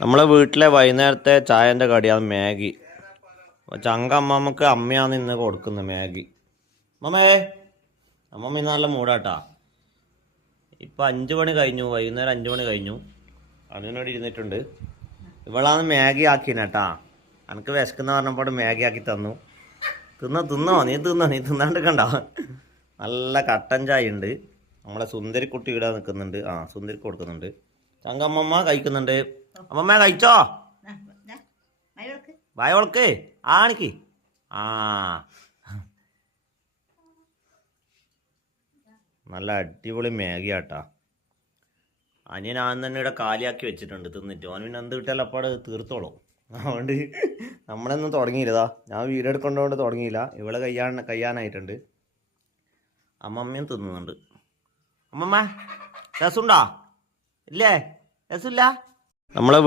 നമ്മളെ വീട്ടിലെ വൈകുന്നേരത്തെ ചായൻ്റെ കടിയാണ് മാഗി. ചങ്ക അമ്മമ്മക്ക് അമ്മയാണ് ഇന്ന് കൊടുക്കുന്നത് മാഗി. അമ്മമ്മേ, അമ്മമ്മ ഇന്ന് നല്ല മൂടാട്ടാ. ഇപ്പം 5 മണി കഴിഞ്ഞു, വൈകുന്നേരം 5 മണി കഴിഞ്ഞു. അതിനോട് ഇരുന്നിട്ടുണ്ട്. ഇവളാണ് മാഗി ആക്കിനേട്ടാ. എനിക്ക് വിശക്കുന്ന പറഞ്ഞപ്പോൾ മാഗി ആക്കി തന്നു. തിന്നോ നീ തിന്നാണ്ട് കണ്ട. നല്ല കട്ടൻ ചായ ഉണ്ട്. നമ്മളെ സുന്ദരിക്കുട്ടി ഇവിടെ നിൽക്കുന്നുണ്ട്. സുന്ദരിക്ക് കൊടുക്കുന്നുണ്ട്. ചങ്കമ്മമ്മ കഴിക്കുന്നുണ്ട്. അമ്മമ്മ കഴിച്ചോ? വയോൾക്ക് ആണിക്ക് നല്ല അടിപൊളി മാഗി ആട്ടാ. ഞാൻ തന്നെ ഇവിടെ കാലിയാക്കി വെച്ചിട്ടുണ്ട് തിന്നിട്ട്. ഓൻ പിന്നെ എന്ത് കിട്ടിയാലും അപ്പാട് തീർത്തോളും. അതുകൊണ്ട് നമ്മളൊന്നും തുടങ്ങിയില്ലതാ. ഞാൻ വീഡിയോ എടുക്കൊണ്ടോണ്ട് തുടങ്ങിയില്ല. ഇവളെ കഴിയാനായിട്ടുണ്ട്. അമ്മമ്മയും തിന്നുന്നുണ്ട്. അമ്മമ്മ രസമുണ്ടോ? ഇല്ലേ? രസമില്ല. നമ്മളെ